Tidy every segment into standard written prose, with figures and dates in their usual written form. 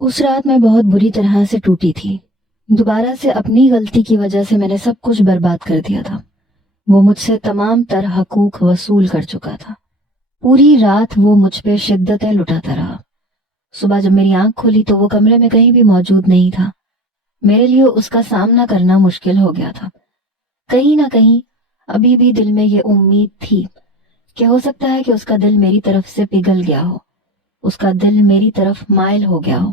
اس رات میں بہت بری طرح سے ٹوٹی تھی۔ دوبارہ سے اپنی غلطی کی وجہ سے میں نے سب کچھ برباد کر دیا تھا۔ وہ مجھ سے تمام تر حقوق وصول کر چکا تھا۔ پوری رات وہ مجھ پہ شدتیں لٹاتا رہا۔ صبح جب میری آنکھ کھلی تو وہ کمرے میں کہیں بھی موجود نہیں تھا۔ میرے لیے اس کا سامنا کرنا مشکل ہو گیا تھا۔ کہیں نہ کہیں ابھی بھی دل میں یہ امید تھی کہ ہو سکتا ہے کہ اس کا دل میری طرف سے پگھل گیا ہو، اس کا دل میری طرف مائل ہو گیا ہو،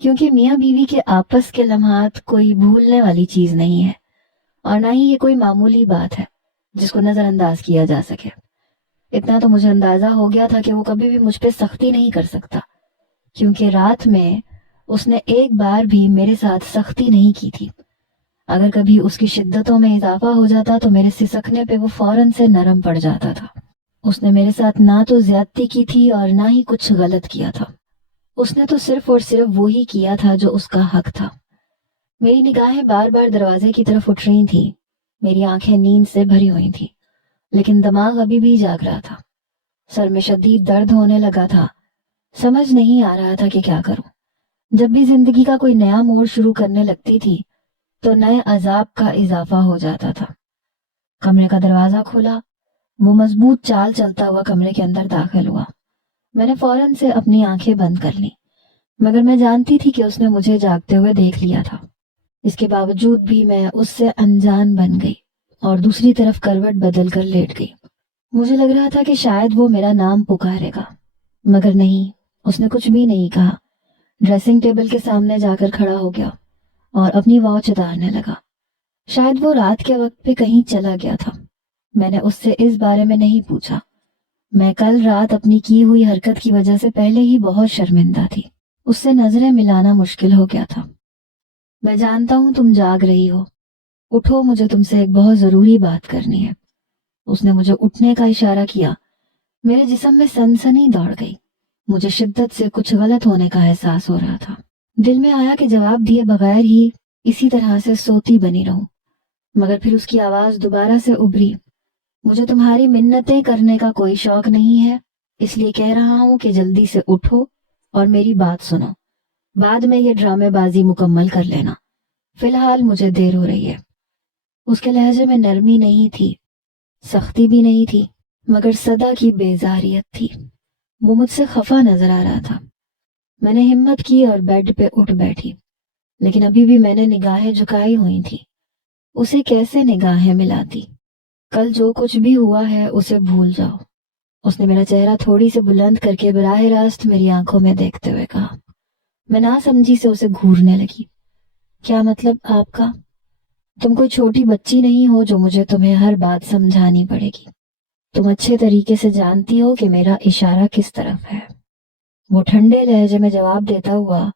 کیونکہ میاں بیوی کے آپس کے لمحات کوئی بھولنے والی چیز نہیں ہے، اور نہ ہی یہ کوئی معمولی بات ہے جس کو نظر انداز کیا جا سکے۔ اتنا تو مجھے اندازہ ہو گیا تھا کہ وہ کبھی بھی مجھ پہ سختی نہیں کر سکتا، کیونکہ رات میں اس نے ایک بار بھی میرے ساتھ سختی نہیں کی تھی۔ اگر کبھی اس کی شدتوں میں اضافہ ہو جاتا تو میرے سسکنے پہ وہ فوراً سے نرم پڑ جاتا تھا۔ اس نے میرے ساتھ نہ تو زیادتی کی تھی اور نہ ہی کچھ غلط کیا تھا۔ اس نے تو صرف اور صرف وہی کیا تھا جو اس کا حق تھا۔ میری نگاہیں بار بار دروازے کی طرف اٹھ رہی تھیں، میری آنکھیں نیند سے بھری ہوئی تھیں، لیکن دماغ ابھی بھی جاگ رہا تھا۔ سر میں شدید درد ہونے لگا تھا۔ سمجھ نہیں آ رہا تھا کہ کیا کروں۔ جب بھی زندگی کا کوئی نیا موڑ شروع کرنے لگتی تھی تو نئے عذاب کا اضافہ ہو جاتا تھا۔ کمرے کا دروازہ کھلا، وہ مضبوط چال چلتا ہوا کمرے کے اندر داخل ہوا۔ میں نے فوراً سے اپنی آنکھیں بند کر لی، مگر میں جانتی تھی کہ اس نے مجھے جاگتے ہوئے دیکھ لیا تھا۔ اس کے باوجود بھی میں اس سے انجان بن گئی اور دوسری طرف کروٹ بدل کر لیٹ گئی۔ مجھے لگ رہا تھا کہ شاید وہ میرا نام پکارے گا، مگر نہیں، اس نے کچھ بھی نہیں کہا۔ ڈریسنگ ٹیبل کے سامنے جا کر کھڑا ہو گیا اور اپنی واچ اتارنے لگا۔ شاید وہ رات کے وقت پہ کہیں چلا گیا تھا۔ میں نے اس سے اس بارے میں نہیں پوچھا۔ میں کل رات اپنی کی ہوئی حرکت کی وجہ سے پہلے ہی بہت شرمندہ تھی۔ اس سے نظریں ملانا مشکل ہو گیا تھا۔ میں جانتا ہوں تم جاگ رہی ہو، اٹھو، مجھے تم سے ایک بہت ضروری بات کرنی ہے۔ اس نے مجھے اٹھنے کا اشارہ کیا۔ میرے جسم میں سنسنی دوڑ گئی۔ مجھے شدت سے کچھ غلط ہونے کا احساس ہو رہا تھا۔ دل میں آیا کہ جواب دیے بغیر ہی اسی طرح سے سوتی بنی رہوں، مگر پھر اس کی آواز دوبارہ سے ابھری۔ مجھے تمہاری منتیں کرنے کا کوئی شوق نہیں ہے، اس لیے کہہ رہا ہوں کہ جلدی سے اٹھو اور میری بات سنو۔ بعد میں یہ ڈرامے بازی مکمل کر لینا، فی الحال مجھے دیر ہو رہی ہے۔ اس کے لہجے میں نرمی نہیں تھی، سختی بھی نہیں تھی، مگر صدا کی بیزاریت تھی۔ وہ مجھ سے خفا نظر آ رہا تھا۔ میں نے ہمت کی اور بیڈ پہ اٹھ بیٹھی، لیکن ابھی بھی میں نے نگاہیں جھکائی ہوئی تھی۔ اسے کیسے نگاہیں ملاتی؟ کل جو کچھ بھی ہوا ہے اسے بھول جاؤ۔ اس نے میرا چہرہ تھوڑی سی بلند کر کے براہ راست میری آنکھوں میں دیکھتے ہوئے کہا۔ میں نہ سمجھی سے اسے گھورنے لگی۔ کیا مطلب آپ کا؟ تم کوئی چھوٹی بچی نہیں ہو جو مجھے تمہیں ہر بات سمجھانی پڑے گی۔ تم اچھے طریقے سے جانتی ہو کہ میرا اشارہ کس طرف ہے۔ وہ ٹھنڈے لہجے میں جواب دیتا ہوا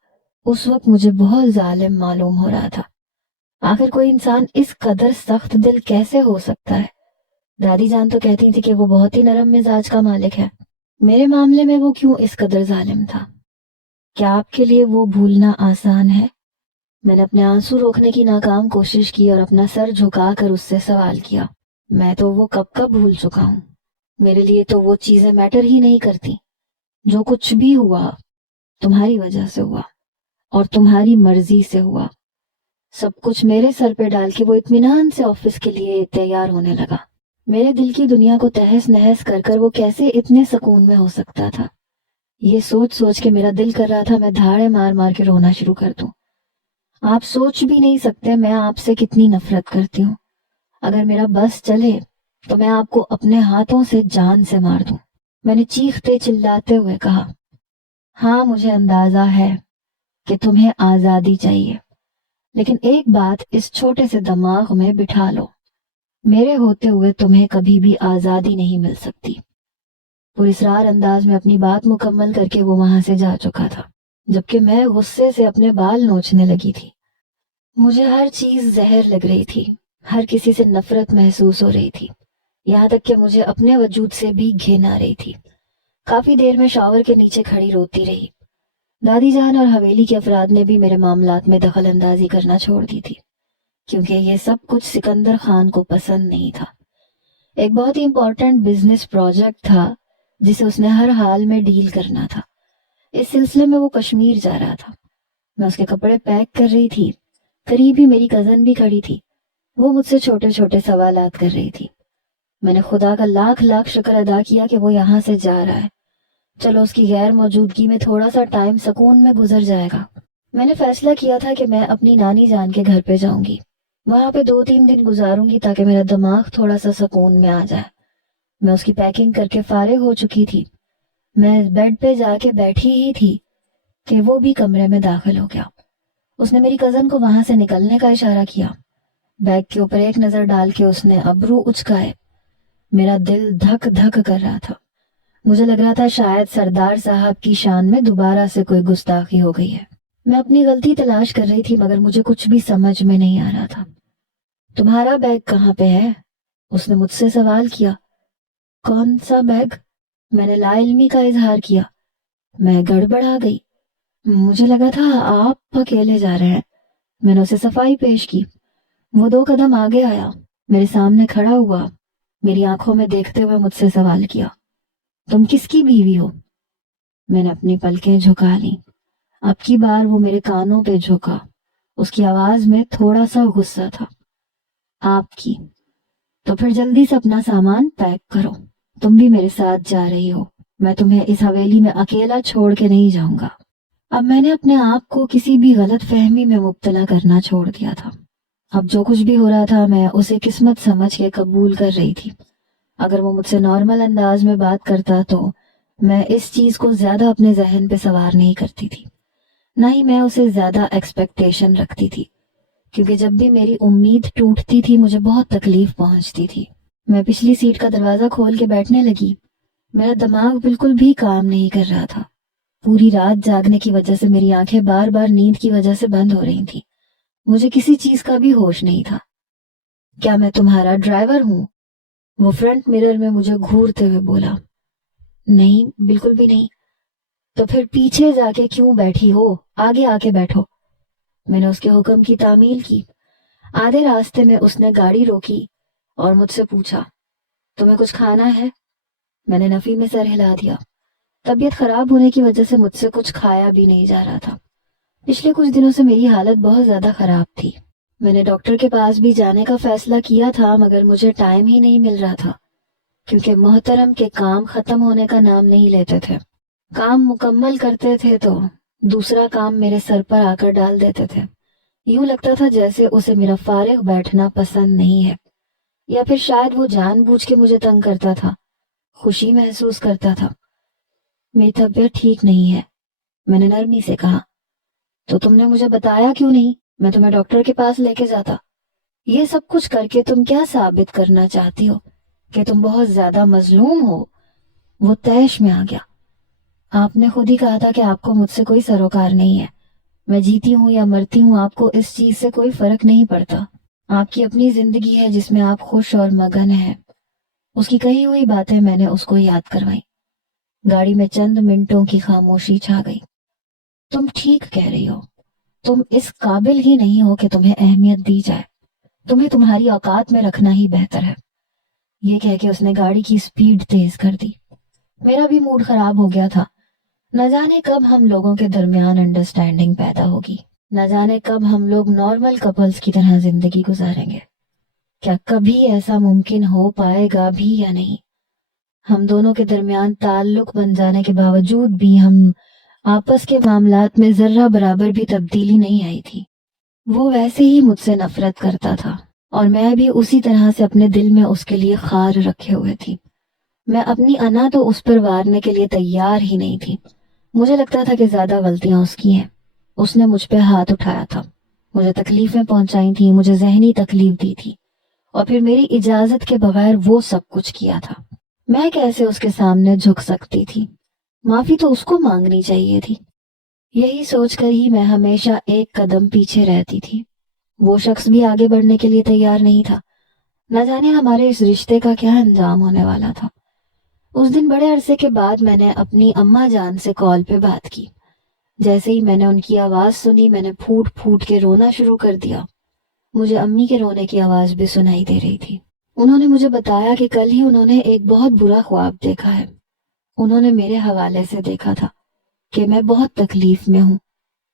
اس وقت مجھے بہت ظالم معلوم ہو رہا تھا۔ آخر کوئی انسان اس قدر سخت دل کیسے ہو سکتا ہے؟ دادی جان تو کہتی تھی کہ وہ بہت ہی نرم مزاج کا مالک ہے۔ میرے معاملے میں وہ کیوں اس قدر ظالم تھا؟ کیا آپ کے لیے وہ بھولنا آسان ہے؟ میں نے اپنے آنسو روکنے کی ناکام کوشش کی اور اپنا سر جھکا کر اس سے سوال کیا۔ میں تو وہ کب کا بھول چکا ہوں۔ میرے لیے تو وہ چیزیں میٹر ہی نہیں کرتی۔ جو کچھ بھی ہوا تمہاری وجہ سے ہوا اور تمہاری مرضی سے ہوا۔ سب کچھ میرے سر پہ ڈال کے وہ اطمینان سے آفس کے لیے تیار ہونے لگا۔ میرے دل کی دنیا کو تہس نہس کر کر وہ کیسے اتنے سکون میں ہو سکتا تھا؟ یہ سوچ سوچ کے میرا دل کر رہا تھا میں دھاڑے مار مار کے رونا شروع کر دوں۔ آپ سوچ بھی نہیں سکتے میں آپ سے کتنی نفرت کرتی ہوں۔ اگر میرا بس چلے تو میں آپ کو اپنے ہاتھوں سے جان سے مار دوں۔ میں نے چیختے چلاتے ہوئے کہا۔ ہاں مجھے اندازہ ہے کہ تمہیں آزادی چاہیے، لیکن ایک بات اس چھوٹے سے دماغ میں بٹھا لو، میرے ہوتے ہوئے تمہیں کبھی بھی آزادی نہیں مل سکتی۔ پراسرار انداز میں اپنی بات مکمل کر کے وہ وہاں سے جا چکا تھا، جبکہ میں غصے سے اپنے بال نوچنے لگی تھی۔ مجھے ہر چیز زہر لگ رہی تھی، ہر کسی سے نفرت محسوس ہو رہی تھی، یہاں تک کہ مجھے اپنے وجود سے بھی گھن آ رہی تھی۔ کافی دیر میں شاور کے نیچے کھڑی روتی رہی۔ دادی جان اور حویلی کے افراد نے بھی میرے معاملات میں دخل اندازی کرنا چھوڑ دی تھی، کیونکہ یہ سب کچھ سکندر خان کو پسند نہیں تھا۔ ایک بہت ہی امپورٹنٹ بزنس پروجیکٹ تھا جسے اس نے ہر حال میں ڈیل کرنا تھا۔ اس سلسلے میں وہ کشمیر جا رہا تھا۔ میں اس کے کپڑے پیک کر رہی تھی، قریب ہی میری کزن بھی کھڑی تھی۔ وہ مجھ سے چھوٹے چھوٹے سوالات کر رہی تھی۔ میں نے خدا کا لاکھ لاکھ شکر ادا کیا کہ وہ یہاں سے جا رہا ہے، چلو اس کی غیر موجودگی میں تھوڑا سا ٹائم سکون میں گزر جائے گا۔ میں نے فیصلہ کیا تھا کہ میں اپنی نانی جان کے گھر پہ جاؤں گی، وہاں پہ 2-3 دن گزاروں گی تاکہ میرا دماغ تھوڑا سا سکون میں آ جائے۔ میں اس کی پیکنگ کر کے فارغ ہو چکی تھی۔ میں بیڈ پہ جا کے بیٹھی ہی تھی کہ وہ بھی کمرے میں داخل ہو گیا۔ اس نے میری کزن کو وہاں سے نکلنے کا اشارہ کیا۔ بیگ کے اوپر ایک نظر ڈال کے اس نے ابرو اچکائے۔ میرا دل دھک دھک کر رہا تھا۔ مجھے لگ رہا تھا شاید سردار صاحب کی شان میں دوبارہ سے کوئی گستاخی ہو گئی ہے۔ میں اپنی غلطی تلاش کر رہی تھی مگر مجھے کچھ بھی سمجھ میں نہیں آ رہا تھا۔ تمہارا بیگ کہاں پہ ہے؟ اس نے مجھ سے سوال کیا۔ کون سا بیگ؟ میں نے لا علمی کا اظہار کیا۔ میں گڑبڑا گئی۔ مجھے لگا تھا آپ اکیلے جا رہے ہیں۔ میں نے اسے صفائی پیش کی۔ وہ 2 قدم آگے آیا، میرے سامنے کھڑا ہوا، میری آنکھوں میں دیکھتے ہوئے مجھ سے سوال کیا، تم کس کی بیوی ہو؟ میں نے اپنی پلکیں جھکا لی۔ اب کی بار وہ میرے کانوں پہ جھکا۔ اس کی آواز میں تھوڑا سا غصہ تھا۔ آپ کی؟ تو پھر جلدی سے اپنا سامان پیک کرو، تم بھی میرے ساتھ جا رہی ہو۔ میں تمہیں اس حویلی میں اکیلا چھوڑ کے نہیں جاؤں گا۔ اب میں نے اپنے آپ کو کسی بھی غلط فہمی میں مبتلا کرنا چھوڑ دیا تھا۔ اب جو کچھ بھی ہو رہا تھا میں اسے قسمت سمجھ کے قبول کر رہی تھی۔ اگر وہ مجھ سے نارمل انداز میں بات کرتا تو میں اس چیز کو زیادہ اپنے ذہن پہ سوار نہیں کرتی تھی، نہ ہی میں اسے زیادہ ایکسپیکٹیشن رکھتی تھی، کیونکہ جب بھی میری امید ٹوٹتی تھی مجھے بہت تکلیف پہنچتی تھی۔ میں پچھلی سیٹ کا دروازہ کھول کے بیٹھنے لگی۔ میرا دماغ بالکل بھی کام نہیں کر رہا تھا۔ پوری رات جاگنے کی وجہ سے میری آنکھیں بار بار نیند کی وجہ سے بند ہو رہی تھیں۔ مجھے کسی چیز کا بھی ہوش نہیں تھا۔ کیا میں تمہارا ڈرائیور ہوں؟ وہ فرنٹ مرر میں مجھے گھورتے ہوئے بولا۔ نہیں، بالکل بھی نہیں۔ تو پھر پیچھے جا کے کیوں بیٹھی ہو؟ آگے آ کے بیٹھو۔ میں نے اس کے حکم کی تعمیل کی۔ آدھے راستے میں اس نے گاڑی روکی اور مجھ سے پوچھا، تمہیں کچھ کھانا ہے؟ میں نے نفی میں سر ہلا دیا۔ طبیعت خراب ہونے کی وجہ سے مجھ سے کچھ کھایا بھی نہیں جا رہا تھا۔ پچھلے کچھ دنوں سے میری حالت بہت زیادہ خراب تھی۔ میں نے ڈاکٹر کے پاس بھی جانے کا فیصلہ کیا تھا مگر مجھے ٹائم ہی نہیں مل رہا تھا، کیونکہ محترم کے کام ختم ہونے کا نام نہیں لیتے تھے۔ کام مکمل کرتے تھے تو دوسرا کام میرے سر پر آ کر ڈال دیتے تھے۔ یوں لگتا تھا جیسے اسے میرا فارغ بیٹھنا پسند نہیں ہے، یا پھر شاید وہ جان بوجھ کے مجھے تنگ کرتا تھا، خوشی محسوس کرتا تھا۔ میری طبیعت ٹھیک نہیں ہے، میں نے نرمی سے کہا۔ تو تم نے مجھے بتایا کیوں نہیں؟ میں تمہیں ڈاکٹر کے پاس لے کے جاتا۔ یہ سب کچھ کر کے تم کیا ثابت کرنا چاہتی ہو؟ کہ تم بہت زیادہ مظلوم ہو؟ وہ طیش میں آ گیا۔ آپ نے خود ہی کہا تھا کہ آپ کو مجھ سے کوئی سروکار نہیں ہے۔ میں جیتی ہوں یا مرتی ہوں آپ کو اس چیز سے کوئی فرق نہیں پڑتا۔ آپ کی اپنی زندگی ہے جس میں آپ خوش اور مگن ہیں۔ اس کی کہی ہوئی باتیں میں نے اس کو یاد کروائیں۔ گاڑی میں چند منٹوں کی خاموشی چھا گئی۔ تم ٹھیک کہہ رہی ہو، تم اس قابل ہی نہیں ہو کہ تمہیں اہمیت دی جائے، تمہیں تمہاری اوقات میں رکھنا ہی بہتر ہے۔ یہ کہہ کے اس نے گاڑی کی سپیڈ تیز کر دی۔ میرا بھی موڈ خراب ہو گیا تھا۔ نہ جانے کب ہم لوگوں کے درمیان انڈرسٹینڈنگ پیدا ہوگی، نہ جانے کب ہم لوگ نارمل کپلز کی طرح زندگی گزاریں گے۔ کیا کبھی ایسا ممکن ہو پائے گا بھی یا نہیں؟ ہم دونوں کے درمیان تعلق بن جانے کے باوجود بھی ہم آپس کے معاملات میں ذرہ برابر بھی تبدیلی نہیں آئی تھی۔ وہ ویسے ہی مجھ سے نفرت کرتا تھا اور میں بھی اسی طرح سے اپنے دل میں اس کے لیے خار رکھے ہوئے تھی۔ میں اپنی انا تو اس پر وارنے کے لیے تیار ہی نہیں تھی۔ مجھے لگتا تھا کہ زیادہ غلطیاں اس کی ہیں۔ اس نے مجھ پہ ہاتھ اٹھایا تھا، مجھے تکلیفیں پہنچائی تھیں، مجھے ذہنی تکلیف دی تھی، اور پھر میری اجازت کے بغیر وہ سب کچھ کیا تھا۔ میں کیسے اس کے سامنے جھک سکتی تھی؟ معافی تو اس کو مانگنی چاہیے تھی۔ یہی سوچ کر ہی میں ہمیشہ ایک قدم پیچھے رہتی تھی۔ وہ شخص بھی آگے بڑھنے کے لیے تیار نہیں تھا۔ نہ جانے ہمارے اس رشتے کا کیا انجام ہونے والا تھا۔ اس دن بڑے عرصے کے بعد میں نے اپنی اماں جان سے کال پہ بات کی۔ جیسے ہی میں نے ان کی آواز سنی میں نے پھوٹ پھوٹ کے رونا شروع کر دیا۔ مجھے امی کے رونے کی آواز بھی سنائی دے رہی تھی۔ انہوں نے مجھے بتایا کہ کل ہی انہوں نے ایک بہت برا خواب دیکھا ہے۔ انہوں نے میرے حوالے سے دیکھا تھا کہ میں بہت تکلیف میں ہوں،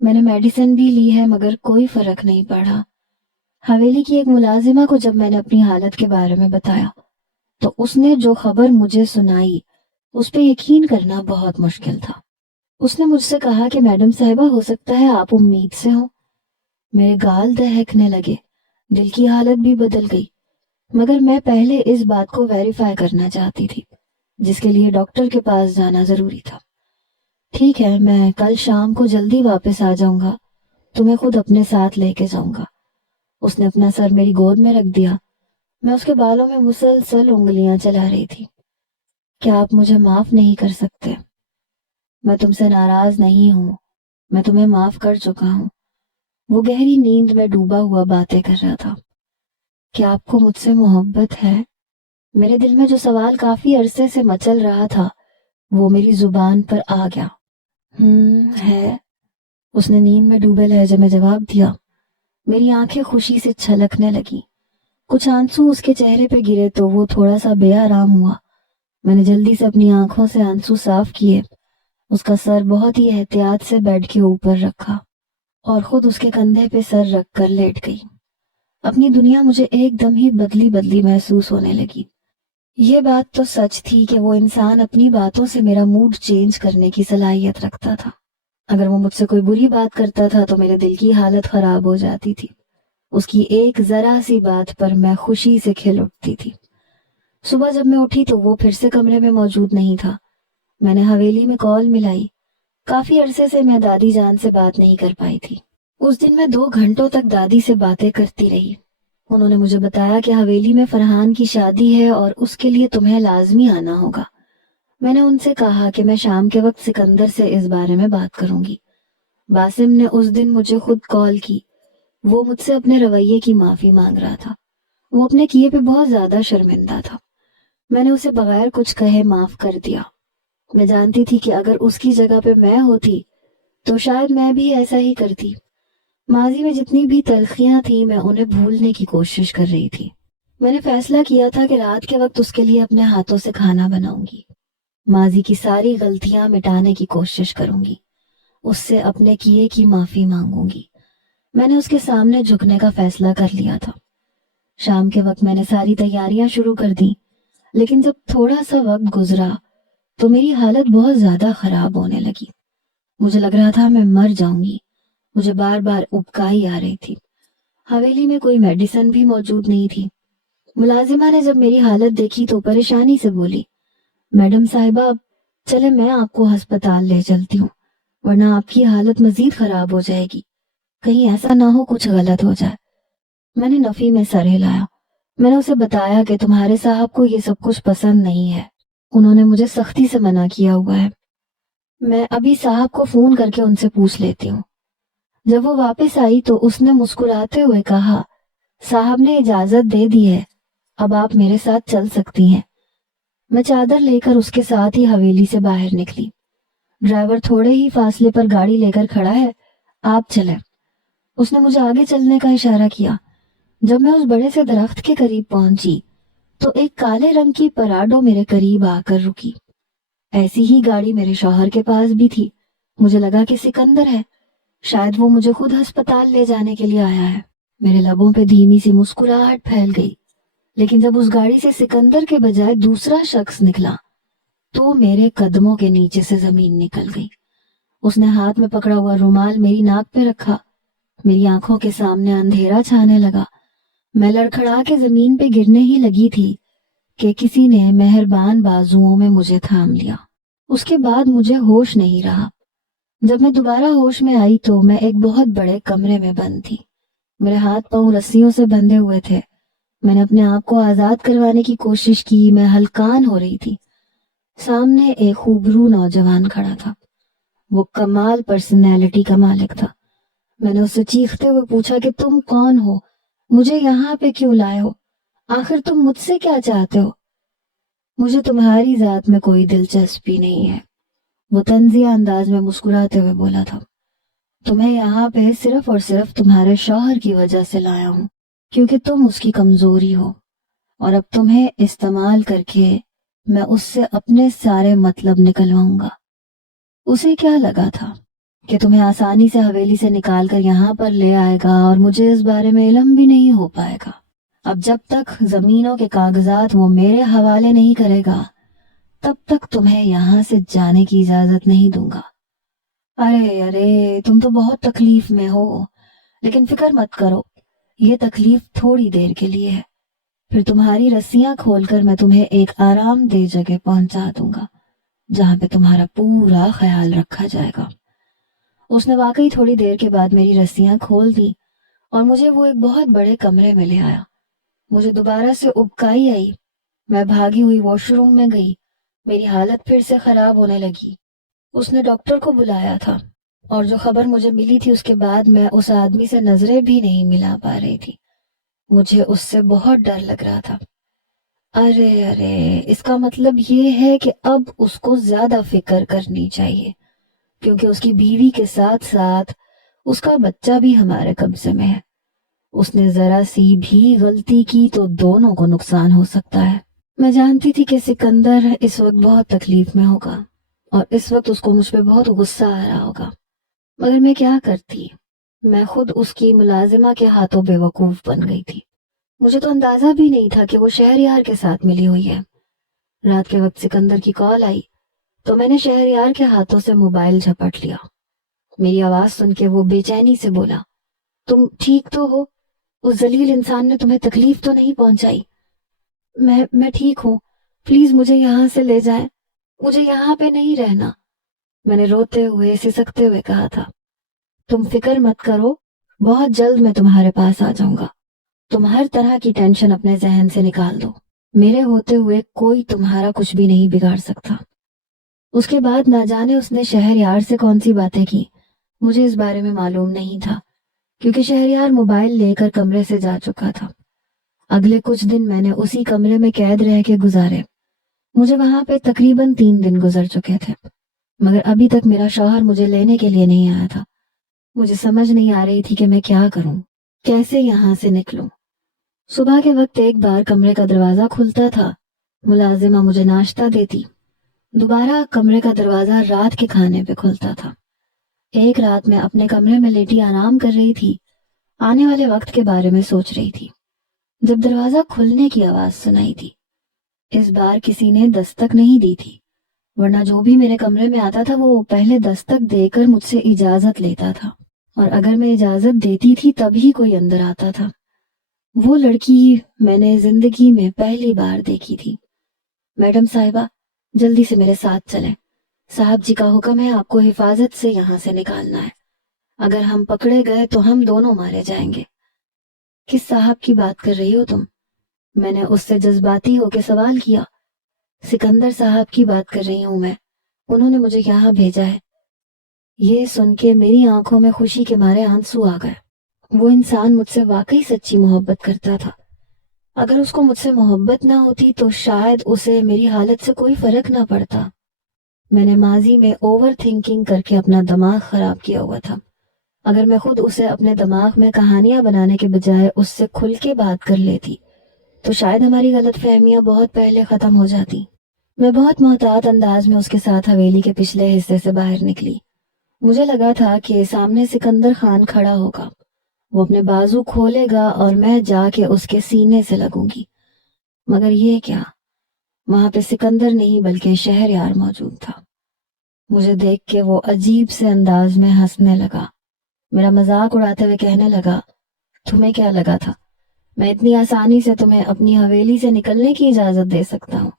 میں نے میڈیسن بھی لی ہے مگر کوئی فرق نہیں پڑا۔ حویلی کی ایک ملازمہ کو جب میں نے اپنی حالت کے بارے میں بتایا تو اس نے جو خبر مجھے سنائی اس پہ یقین کرنا بہت مشکل تھا۔ اس نے مجھ سے کہا کہ میڈم صاحبہ ہو سکتا ہے آپ امید سے ہوں۔ میرے گال دہکنے لگے، دل کی حالت بھی بدل گئی، مگر میں پہلے اس بات کو ویریفائی کرنا چاہتی تھی جس کے لیے ڈاکٹر کے پاس جانا ضروری تھا۔ ٹھیک ہے، میں کل شام کو جلدی واپس آ جاؤں گا، تمہیں خود اپنے ساتھ لے کے جاؤں گا۔ اس نے اپنا سر میری گود میں رکھ دیا۔ میں اس کے بالوں میں مسلسل انگلیاں چلا رہی تھی۔ کیا آپ مجھے معاف نہیں کر سکتے؟ میں تم سے ناراض نہیں ہوں، میں تمہیں معاف کر چکا ہوں۔ وہ گہری نیند میں ڈوبا ہوا باتیں کر رہا تھا۔ کیا آپ کو مجھ سے محبت ہے؟ میرے دل میں جو سوال کافی عرصے سے مچل رہا تھا وہ میری زبان پر آ گیا۔ ہے، اس نے نیند میں ڈوبے لہجے میں جواب دیا۔ میری آنکھیں خوشی سے چھلکنے لگی۔ کچھ آنسو اس کے چہرے پہ گرے تو وہ تھوڑا سا بے آرام ہوا۔ میں نے جلدی سے اپنی آنکھوں سے آنسو صاف کیے۔ اس کا سر بہت ہی احتیاط سے بیڈ کے اوپر رکھا اور خود اس کے کندھے پہ سر رکھ کر لیٹ گئی۔ اپنی دنیا مجھے ایک دم ہی بدلی بدلی محسوس ہونے لگی۔ یہ بات تو سچ تھی کہ وہ انسان اپنی باتوں سے میرا موڈ چینج کرنے کی صلاحیت رکھتا تھا۔ اگر وہ مجھ سے کوئی بری بات کرتا تھا تو میرے دل کی حالت خراب ہو جاتی تھی۔ اس کی ایک ذرا سی بات پر میں خوشی سے کھل اٹھتی تھی۔ صبح جب میں اٹھی تو وہ پھر سے کمرے میں موجود نہیں تھا۔ میں نے حویلی میں کال ملائی۔ کافی عرصے سے میں دادی جان سے بات نہیں کر پائی تھی۔ اس دن میں 2 گھنٹوں تک دادی سے باتیں کرتی رہی۔ انہوں نے مجھے بتایا کہ حویلی میں فرحان کی شادی ہے اور اس کے لیے تمہیں لازمی آنا ہوگا۔ میں نے ان سے کہا کہ میں شام کے وقت سکندر سے اس بارے میں بات کروں گی۔ باسم نے اس دن مجھے خود کال کی۔ وہ مجھ سے اپنے رویے کی معافی مانگ رہا تھا۔ وہ اپنے کیے پہ بہت زیادہ شرمندہ تھا۔ میں نے اسے بغیر کچھ کہے معاف کر دیا۔ میں جانتی تھی کہ اگر اس کی جگہ پہ میں ہوتی تو شاید میں بھی ایسا ہی کرتی۔ ماضی میں جتنی بھی تلخیاں تھیں میں انہیں بھولنے کی کوشش کر رہی تھی۔ میں نے فیصلہ کیا تھا کہ رات کے وقت اس کے لیے اپنے ہاتھوں سے کھانا بناؤں گی۔ ماضی کی ساری غلطیاں مٹانے کی کوشش کروں گی۔ اس سے اپنے کیے کی معافی مانگوں گی۔ میں نے اس کے سامنے جھکنے کا فیصلہ کر لیا تھا۔ شام کے وقت میں نے ساری تیاریاں شروع کر دی، لیکن جب تھوڑا سا وقت گزرا تو میری حالت بہت زیادہ خراب ہونے لگی۔ مجھے لگ رہا تھا میں مر جاؤں گی۔ مجھے بار بار ابکائی آ رہی تھی۔ حویلی میں کوئی میڈیسن بھی موجود نہیں تھی۔ ملازمہ نے جب میری حالت دیکھی تو پریشانی سے بولی، میڈم صاحبہ چلے میں آپ کو ہسپتال لے چلتی ہوں، ورنہ آپ کی حالت مزید خراب ہو جائے گی، کہیں ایسا نہ ہو کچھ غلط ہو جائے۔ میں نے نفی میں سر ہلایا۔ میں نے اسے بتایا کہ تمہارے صاحب کو یہ سب کچھ پسند نہیں ہے، انہوں نے مجھے سختی سے منع کیا ہوا ہے۔ میں ابھی صاحب کو فون کر کے ان سے پوچھ لیتی ہوں۔ جب وہ واپس آئی تو اس نے مسکراتے ہوئے کہا، صاحب نے اجازت دے دی ہے، اب آپ میرے ساتھ چل سکتی ہیں۔ میں چادر لے کر اس کے ساتھ ہی حویلی سے باہر نکلی۔ ڈرائیور تھوڑے ہی فاصلے پر گاڑی لے کر کھڑا ہے، آپ چلیں۔ اس نے مجھے آگے چلنے کا اشارہ کیا۔ جب میں اس بڑے سے درخت کے قریب پہنچی تو ایک کالے رنگ کی پراڈو میرے قریب آ کر رکی۔ ایسی ہی گاڑی میرے شوہر کے پاس بھی تھی۔ مجھے لگا کہ سکندر ہے، شاید وہ مجھے خود ہسپتال لے جانے کے لیے آیا ہے۔ میرے لبوں پہ دھیمی سی مسکراہٹ پھیل گئی، لیکن جب اس گاڑی سے سکندر کے بجائے دوسرا شخص نکلا تو میرے قدموں کے نیچے سے زمین نکل گئی۔ اس نے ہاتھ میں پکڑا ہوا رومال میری ناک پہ رکھا۔ میری آنکھوں کے سامنے اندھیرا چھانے لگا۔ میں لڑکھڑا کے زمین پہ گرنے ہی لگی تھی کہ کسی نے مہربان بازوؤں میں مجھے تھام لیا۔ اس کے بعد مجھے ہوش نہیں رہا۔ جب میں دوبارہ ہوش میں آئی تو میں ایک بہت بڑے کمرے میں بند تھی۔ میرے ہاتھ پاؤں رسیوں سے بندھے ہوئے تھے۔ میں نے اپنے آپ کو آزاد کروانے کی کوشش کی، میں ہلکان ہو رہی تھی۔ سامنے ایک خوبرو نوجوان کھڑا تھا۔ وہ کمال پرسنالٹی کا مالک تھا۔ میں نے اس سے چیختے ہوئے پوچھا کہ تم کون ہو؟ مجھے یہاں پہ کیوں لائے ہو؟ آخر تم مجھ سے کیا چاہتے ہو؟ مجھے تمہاری ذات میں کوئی دلچسپی نہیں ہے، وہ طنزیہ انداز میں مسکراتے ہوئے بولا تھا۔ تمہیں یہاں پہ صرف اور صرف تمہارے شوہر کی وجہ سے لایا ہوں، کیونکہ تم اس کی کمزوری ہو، اور اب تمہیں استعمال کر کے میں اس سے اپنے سارے مطلب نکلواؤں گا۔ اسے کیا لگا تھا کہ تمہیں آسانی سے حویلی سے نکال کر یہاں پر لے آئے گا اور مجھے اس بارے میں علم بھی نہیں ہو پائے گا۔ اب جب تک زمینوں کے کاغذات وہ میرے حوالے نہیں کرے گا تب تک تمہیں یہاں سے جانے کی اجازت نہیں دوں گا۔ ارے ارے، تم تو بہت تکلیف میں ہو، لیکن فکر مت کرو، یہ تکلیف تھوڑی دیر کے لیے ہے، پھر تمہاری رسیاں کھول کر میں تمہیں ایک آرام دہ جگہ پہنچا دوں گا جہاں پہ تمہارا پورا خیال رکھا جائے گا۔ اس نے واقعی تھوڑی دیر کے بعد میری رسیاں کھول دی اور مجھے وہ ایک بہت بڑے کمرے میں لے آیا۔ مجھے دوبارہ سے ابکائی آئی، میں بھاگی ہوئی واش روم میں گئی، میری حالت پھر سے خراب ہونے لگی۔ اس نے ڈاکٹر کو بلایا تھا اور جو خبر مجھے ملی تھی اس کے بعد میں اس آدمی سے نظریں بھی نہیں ملا پا رہی تھی۔ مجھے اس سے بہت ڈر لگ رہا تھا۔ ارے ارے، اس کا مطلب یہ ہے کہ اب اس کو زیادہ فکر کرنی چاہیے، کیونکہ اس کی بیوی کے ساتھ ساتھ اس کا بچہ بھی ہمارے قبضے میں ہے۔ اس نے ذرا سی بھی غلطی کی تو دونوں کو نقصان ہو سکتا ہے۔ میں جانتی تھی کہ سکندر اس وقت بہت تکلیف میں ہوگا اور اس وقت اس کو مجھ پہ بہت غصہ آ رہا ہوگا، مگر میں کیا کرتی؟ میں خود اس کی ملازمہ کے ہاتھوں بے وقوف بن گئی تھی۔ مجھے تو اندازہ بھی نہیں تھا کہ وہ شہریار کے ساتھ ملی ہوئی ہے۔ رات کے وقت سکندر کی کال آئی تو میں نے شہریار کے ہاتھوں سے موبائل جھپٹ لیا۔ میری آواز سن کے وہ بے چینی سے بولا، تم ٹھیک تو ہو؟ اس ذلیل انسان نے تمہیں تکلیف تو نہیں پہنچائی؟ میں ٹھیک ہوں، پلیز مجھے یہاں سے لے جائیں، مجھے یہاں پہ نہیں رہنا، میں نے روتے ہوئے سسکتے ہوئے کہا تھا۔ تم فکر مت کرو، بہت جلد میں تمہارے پاس آ جاؤں گا، تم ہر طرح کی ٹینشن اپنے ذہن سے نکال دو، میرے ہوتے ہوئے کوئی تمہارا کچھ بھی نہیں بگاڑ سکتا۔ اس کے بعد نہ جانے اس نے شہریار سے کون سی باتیں کی، مجھے اس بارے میں معلوم نہیں تھا کیونکہ شہریار موبائل لے کر کمرے سے جا چکا تھا۔ اگلے کچھ دن میں نے اسی کمرے میں قید رہ کے گزارے۔ مجھے وہاں پہ تقریباً 3 دن گزر چکے تھے، مگر ابھی تک میرا شوہر مجھے لینے کے لیے نہیں آیا تھا۔ مجھے سمجھ نہیں آ رہی تھی کہ میں کیا کروں، کیسے یہاں سے نکلوں۔ صبح کے وقت ایک بار کمرے کا دروازہ کھلتا تھا، ملازمہ مجھے ناشتہ دیتی، دوبارہ کمرے کا دروازہ رات کے کھانے پہ کھلتا تھا۔ ایک رات میں اپنے کمرے میں لیٹی آرام کر رہی تھی، آنے والے وقت کے بارے میں سوچ رہی تھی، جب دروازہ کھلنے کی آواز سنائی تھی۔ اس بار کسی نے دستک نہیں دی تھی، ورنہ جو بھی میرے کمرے میں آتا تھا وہ پہلے دستک دے کر مجھ سے اجازت لیتا تھا، اور اگر میں اجازت دیتی تھی تبھی کوئی اندر آتا تھا۔ وہ لڑکی میں نے زندگی میں پہلی بار دیکھی تھی۔ میڈم صاحبہ، جلدی سے میرے ساتھ چلیں، صاحب جی کا حکم ہے آپ کو حفاظت سے یہاں سے نکالنا ہے، اگر ہم پکڑے گئے تو ہم دونوں مارے جائیں گے۔ کس صاحب کی بات کر رہی ہو تم؟ میں نے اس سے جذباتی ہو کے سوال کیا۔ سکندر صاحب کی بات کر رہی ہوں میں، انہوں نے مجھے یہاں بھیجا ہے۔ یہ سن کے میری آنکھوں میں خوشی کے مارے آنسو آ گئے۔ وہ انسان مجھ سے واقعی سچی محبت کرتا تھا۔ اگر اس کو مجھ سے محبت نہ ہوتی تو شاید اسے میری حالت سے کوئی فرق نہ پڑتا۔ میں نے ماضی میں اوور تھنکنگ کر کے اپنا دماغ خراب کیا ہوا تھا۔ اگر میں خود اسے اپنے دماغ میں کہانیاں بنانے کے بجائے اس سے کھل کے بات کر لیتی تو شاید ہماری غلط فہمیاں بہت پہلے ختم ہو جاتی۔ میں بہت محتاط انداز میں اس کے ساتھ حویلی کے پچھلے حصے سے باہر نکلی۔ مجھے لگا تھا کہ سامنے سکندر خان کھڑا ہوگا، وہ اپنے بازو کھولے گا اور میں جا کے اس کے سینے سے لگوں گی، مگر یہ کیا، وہاں پہ سکندر نہیں بلکہ شہریار موجود تھا۔ مجھے دیکھ کے وہ عجیب سے انداز میں ہنسنے لگا، میرا مذاق اڑاتے ہوئے کہنے لگا، تمہیں کیا لگا تھا میں اتنی آسانی سے تمہیں اپنی حویلی سے نکلنے کی اجازت دے سکتا ہوں؟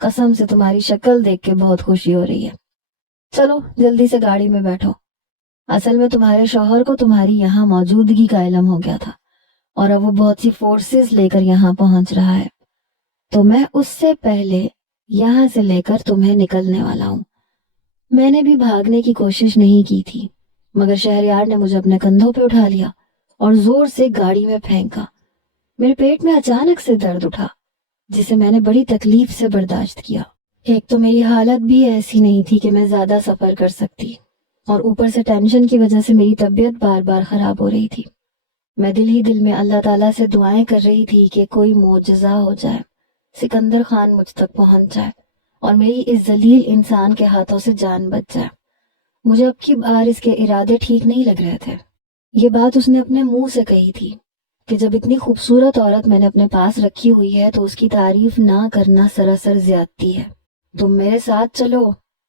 قسم سے تمہاری شکل دیکھ کے بہت خوشی ہو رہی ہے، چلو جلدی سے گاڑی میں بیٹھو۔ اصل میں تمہارے شوہر کو تمہاری یہاں موجودگی کا علم ہو گیا تھا اور اب وہ بہت سی فورسز لے کر یہاں پہنچ رہا ہے، تو میں اس سے پہلے یہاں سے لے کر تمہیں نکلنے والا ہوں۔ میں نے بھی بھاگنے کی کوشش نہیں کی تھی، مگر شہریار نے مجھے اپنے کندھوں پہ اٹھا لیا اور زور سے گاڑی میں پھینکا۔ میرے پیٹ میں اچانک سے درد اٹھا جسے میں نے بڑی تکلیف سے برداشت کیا۔ ایک تو میری حالت بھی ایسی نہیں تھی کہ میں زیادہ سفر کر سکتی، اور اوپر سے ٹینشن کی وجہ سے میری طبیعت بار بار خراب ہو رہی تھی۔ میں دل ہی دل میں اللہ تعالیٰ سے دعائیں کر رہی تھی کہ کوئی معجزہ ہو جائے، سکندر خان مجھ تک پہنچ جائے اور میری اس ذلیل انسان کے ہاتھوں سے جان بچ جائے۔ مجھے اب کی بار اس کے ارادے ٹھیک نہیں لگ رہے تھے۔ یہ بات اس نے اپنے منہ سے کہی تھی کہ جب اتنی خوبصورت عورت میں نے اپنے پاس رکھی ہوئی ہے تو اس کی تعریف نہ کرنا سراسر زیادتی ہے۔ تم میرے ساتھ چلو،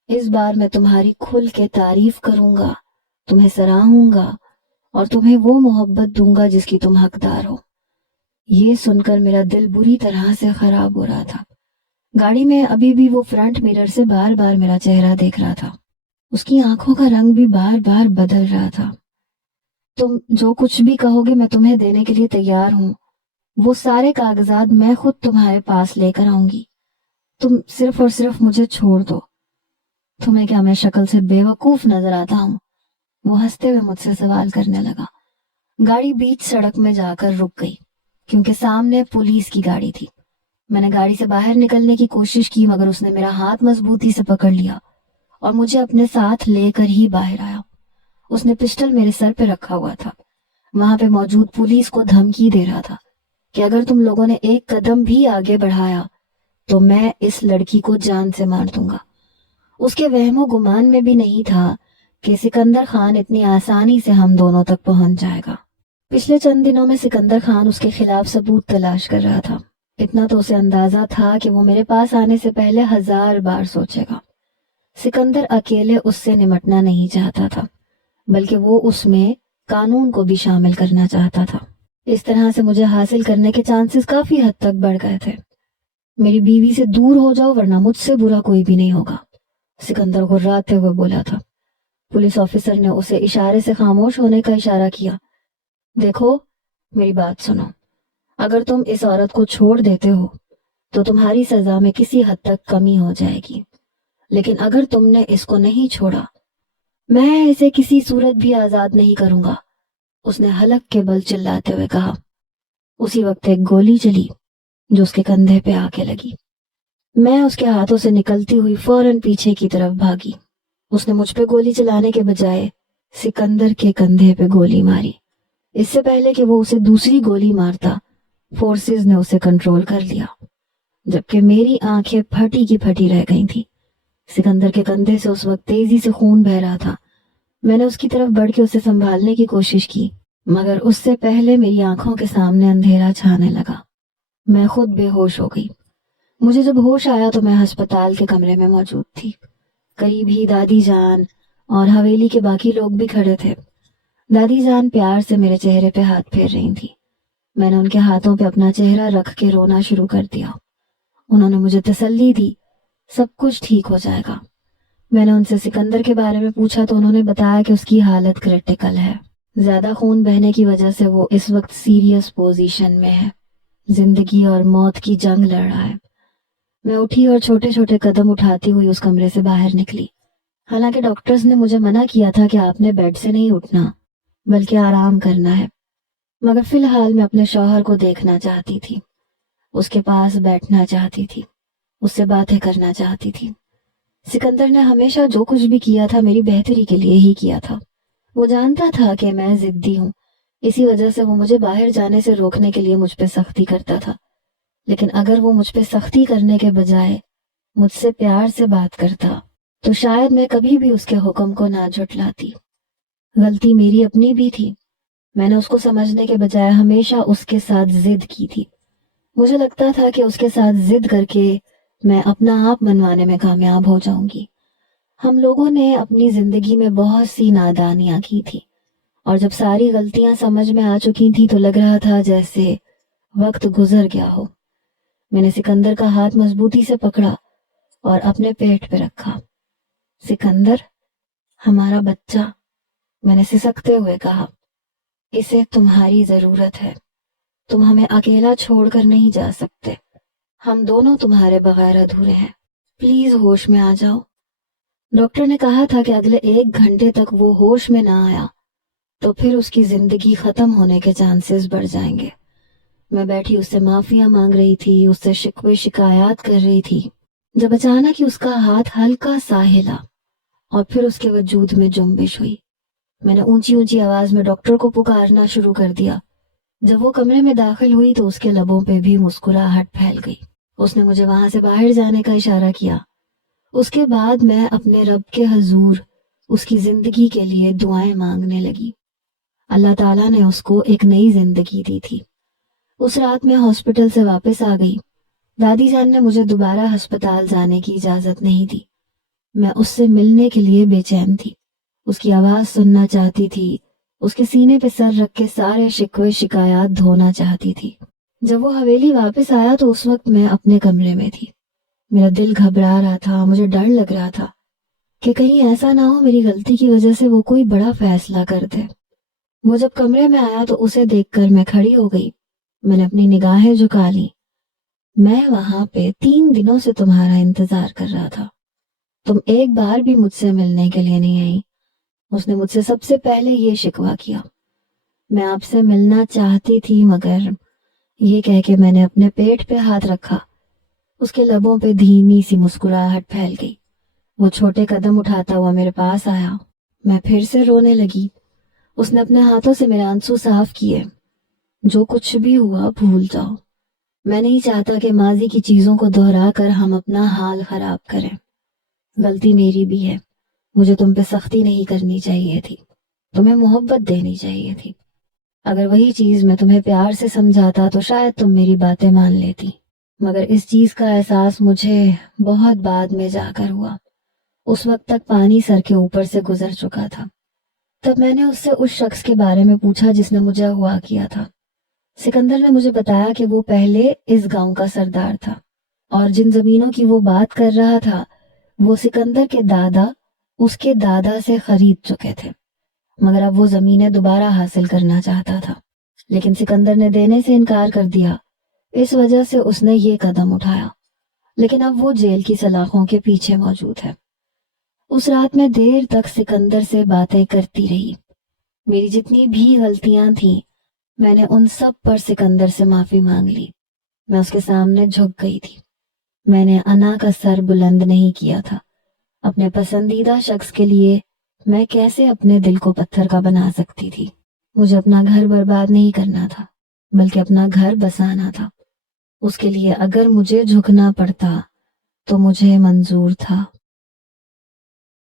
اس بار میں تمہاری کھل کے تعریف کروں گا، تمہیں سراہوں گا اور تمہیں وہ محبت دوں گا جس کی تم حقدار ہو۔ یہ سن کر میرا دل بری طرح سے خراب ہو رہا تھا۔ گاڑی میں ابھی بھی وہ فرنٹ میرر سے بار بار میرا چہرہ دیکھ رہا تھا۔ اس کی آنکھوں کا رنگ بھی بار بار بدل رہا تھا۔ تم جو کچھ بھی کہو گے میں تمہیں دینے کے لیے تیار ہوں، وہ سارے کاغذات میں خود تمہارے پاس لے کر آؤں گی، تم صرف اور صرف مجھے چھوڑ دو۔ تمہیں کیا میں شکل سے بے وقوف نظر آتا ہوں؟ وہ ہنستے ہوئے مجھ سے سوال کرنے لگا۔ گاڑی بیچ سڑک میں جا کر رک گئی کیونکہ سامنے پولیس کی گاڑی تھی۔ میں نے گاڑی سے باہر نکلنے کی کوشش کی مگر اس نے میرا ہاتھ مضبوطی سے پکڑ لیا اور مجھے اپنے ساتھ لے کر ہی باہر آیا۔ اس نے پسٹل میرے سر پہ رکھا ہوا تھا، وہاں پہ موجود پولیس کو دھمکی دے رہا تھا کہ اگر تم لوگوں نے ایک قدم بھی آگے بڑھایا تو میں اس لڑکی کو جان سے مار دوں گا۔ اس کے وہم و گمان میں بھی نہیں تھا کہ سکندر خان اتنی آسانی سے ہم دونوں تک پہنچ جائے گا۔ پچھلے چند دنوں میں سکندر خان اس کے خلاف ثبوت تلاش کر رہا تھا۔ اتنا تو اسے اندازہ تھا کہ وہ میرے پاس آنے سے پہلے 1000 بار سوچے گا۔ سکندر اکیلے اس سے نمٹنا نہیں چاہتا تھا بلکہ وہ اس میں قانون کو بھی شامل کرنا چاہتا تھا۔ اس طرح سے مجھے حاصل کرنے کے چانسز کافی حد تک بڑھ گئے تھے۔ میری بیوی سے دور ہو جاؤ ورنہ مجھ سے برا کوئی بھی نہیں ہوگا، سکندر غراتے ہوئے بولا تھا۔ پولیس آفیسر نے اسے اشارے سے خاموش ہونے کا اشارہ کیا۔ دیکھو میری بات سنو، اگر تم اس عورت کو چھوڑ دیتے ہو تو تمہاری سزا میں کسی حد تک کمی ہو جائے گی، لیکن اگر تم نے اس کو نہیں چھوڑا میں اسے کسی صورت بھی آزاد نہیں کروں گا، اس نے حلق کے بل چلاتے ہوئے کہا۔ اسی وقت ایک گولی چلی جو اس کے کندھے پہ آ کے لگی۔ میں اس کے ہاتھوں سے نکلتی ہوئی فوراً پیچھے کی طرف بھاگی۔ اس نے مجھ پہ گولی چلانے کے بجائے سکندر کے کندھے پہ گولی ماری۔ اس سے پہلے کہ وہ اسے دوسری گولی مارتا فورسز نے اسے کنٹرول کر لیا، جبکہ میری آنکھیں پھٹی کی پھٹی رہ گئی تھی۔ سکندر کے کندھے سے اس وقت تیزی سے خون بہہ رہا تھا۔ میں نے اس کی طرف بڑھ کے اسے سنبھالنے کی کوشش کی مگر اس سے پہلے میری آنکھوں کے سامنے اندھیرا چھانے لگا۔ میں خود بے ہوش ہو گئی۔ مجھے جب ہوش آیا تو میں ہسپتال کے کمرے میں موجود تھی۔ قریب ہی دادی جان اور حویلی کے باقی لوگ بھی کھڑے تھے۔ دادی جان پیار سے میرے چہرے پہ ہاتھ پھیر رہی تھی۔ میں نے ان کے ہاتھوں پہ اپنا چہرہ رکھ کے رونا شروع کر دیا۔ انہوں نے مجھے تسلی دی، سب کچھ ٹھیک ہو جائے گا۔ میں نے ان سے سکندر کے بارے میں پوچھا تو انہوں نے بتایا کہ اس کی حالت کریٹیکل ہے، زیادہ خون بہنے کی وجہ سے وہ اس وقت سیریس پوزیشن میں ہے، زندگی اور موت کی جنگ لڑ رہا ہے۔ میں اٹھی اور چھوٹے چھوٹے قدم اٹھاتی ہوئی اس کمرے سے باہر نکلی۔ حالانکہ ڈاکٹرز نے مجھے منع کیا تھا کہ آپ نے بیڈ سے نہیں اٹھنا بلکہ آرام کرنا ہے، مگر فی الحال میں اپنے شوہر کو دیکھنا چاہتی تھی، اس کے پاس بیٹھنا چاہتی تھی، اس سے باتیں کرنا چاہتی تھی۔ سکندر نے ہمیشہ جو کچھ بھی کیا تھا میری بہتری کے لیے ہی کیا تھا۔ وہ جانتا تھا کہ میں ضدی ہوں، اسی وجہ سے وہ مجھے باہر جانے سے روکنے کے لیے مجھ پہ سختی کرتا تھا، لیکن اگر وہ مجھ پہ سختی کرنے کے بجائے مجھ سے پیار سے بات کرتا تو شاید میں کبھی بھی اس کے حکم کو نہ جھٹلاتی۔ غلطی میری اپنی بھی تھی، میں نے اس کو سمجھنے کے بجائے ہمیشہ اس کے ساتھ ضد کی تھی۔ مجھے لگتا تھا کہ اس کے ساتھ ضد کر کے میں اپنا آپ منوانے میں کامیاب ہو جاؤں گی۔ ہم لوگوں نے اپنی زندگی میں بہت سی نادانیاں کی تھی اور جب ساری غلطیاں سمجھ میں آ چکی تھیں تو لگ رہا تھا جیسے وقت گزر گیا ہو۔ میں نے سکندر کا ہاتھ مضبوطی سے پکڑا اور اپنے پیٹ پہ رکھا۔ سکندر، ہمارا بچہ، میں نے سسکتے ہوئے کہا، اسے تمہاری ضرورت ہے، تم ہمیں اکیلا چھوڑ کر نہیں جا سکتے، ہم دونوں تمہارے بغیر ادھورے ہیں، پلیز ہوش میں آ جاؤ۔ ڈاکٹر نے کہا تھا کہ اگلے 1 گھنٹے تک وہ ہوش میں نہ آیا تو پھر اس کی زندگی ختم ہونے کے چانسز بڑھ جائیں گے۔ میں بیٹھی اس سے معافیاں مانگ رہی تھی، اس سے شکوے شکایات کر رہی تھی، جب اچانک ہی اس کا ہاتھ ہلکا سا ہلا اور پھر اس کے وجود میں جنبش ہوئی۔ میں نے اونچی اونچی آواز میں ڈاکٹر کو پکارنا شروع کر دیا۔ جب وہ کمرے میں داخل ہوئی تو اس کے لبوں پہ بھی مسکراہٹ پھیل گئی۔ اس نے مجھے وہاں سے باہر جانے کا اشارہ کیا۔ اس کے بعد میں اپنے رب کے حضور اس کی زندگی کے لیے دعائیں مانگنے لگی۔ اللہ تعالیٰ نے اس کو ایک نئی زندگی دی تھی۔ اس رات میں ہاسپٹل سے واپس آ گئی۔ دادی جان نے مجھے دوبارہ ہسپتال جانے کی اجازت نہیں دی۔ میں اس سے ملنے کے لیے بے چین تھی، اس کی آواز سننا چاہتی تھی، اس کے سینے پہ سر رکھ کے سارے شکوے شکایات دھونا چاہتی تھی۔ جب وہ حویلی واپس آیا تو اس وقت میں اپنے کمرے میں تھی۔ میرا دل گھبرا رہا تھا، مجھے ڈر لگ رہا تھا کہ کہیں ایسا نہ ہو میری غلطی کی وجہ سے وہ کوئی بڑا فیصلہ کر دے۔ وہ جب کمرے میں آیا تو اسے دیکھ کر میں کھڑی ہو گئی۔ میں نے اپنی نگاہیں جھکا لی۔ میں وہاں پہ 3 دنوں سے تمہارا انتظار کر رہا تھا، تم ایک بار بھی مجھ سے ملنے کے لیے نہیں آئی۔ اس نے مجھ سے سب سے پہلے یہ شکوہ کیا۔ میں آپ سے ملنا چاہتی تھی مگر، یہ کہہ کے میں نے اپنے پیٹ پہ ہاتھ رکھا۔ اس کے لبوں پہ دھیمی سی مسکراہٹ پھیل گئی۔ وہ چھوٹے قدم اٹھاتا ہوا میرے پاس آیا۔ میں پھر سے رونے لگی۔ اس نے اپنے ہاتھوں سے میرے آنسو صاف کیے۔ جو کچھ بھی ہوا بھول جاؤ، میں نہیں چاہتا کہ ماضی کی چیزوں کو دہرا کر ہم اپنا حال خراب کریں۔ غلطی میری بھی ہے، مجھے تم پہ سختی نہیں کرنی چاہیے تھی، تمہیں محبت دینی چاہیے تھی۔ اگر وہی چیز میں تمہیں پیار سے سمجھاتا تو شاید تم میری باتیں مان لیتی، مگر اس چیز کا احساس مجھے بہت بعد میں جا کر ہوا۔ اس وقت تک پانی سر کے اوپر سے گزر چکا تھا۔ تب میں نے اس سے اس شخص کے بارے میں پوچھا جس نے مجھے اغوا کیا تھا۔ سکندر نے مجھے بتایا کہ وہ پہلے اس گاؤں کا سردار تھا، اور جن زمینوں کی وہ بات کر رہا تھا وہ سکندر کے دادا اس کے دادا سے خرید چکے تھے، مگر اب وہ زمینیں دوبارہ حاصل کرنا چاہتا تھا، لیکن سکندر نے دینے سے انکار کر دیا۔ اس وجہ سے اس نے یہ قدم اٹھایا، لیکن اب وہ جیل کی سلاخوں کے پیچھے موجود ہے۔ اس رات میں دیر تک سکندر سے باتیں کرتی رہی۔ میری جتنی بھی غلطیاں تھیں میں نے ان سب پر سکندر سے معافی مانگ لی۔ میں اس کے سامنے جھک گئی تھی۔ میں نے انا کا سر بلند نہیں کیا تھا۔ اپنے پسندیدہ شخص کے لیے میں کیسے اپنے دل کو پتھر کا بنا سکتی تھی؟ مجھے اپنا گھر برباد نہیں کرنا تھا، بلکہ اپنا گھر بسانا تھا۔ اس کے لیے اگر مجھے جھکنا پڑتا تو مجھے منظور تھا۔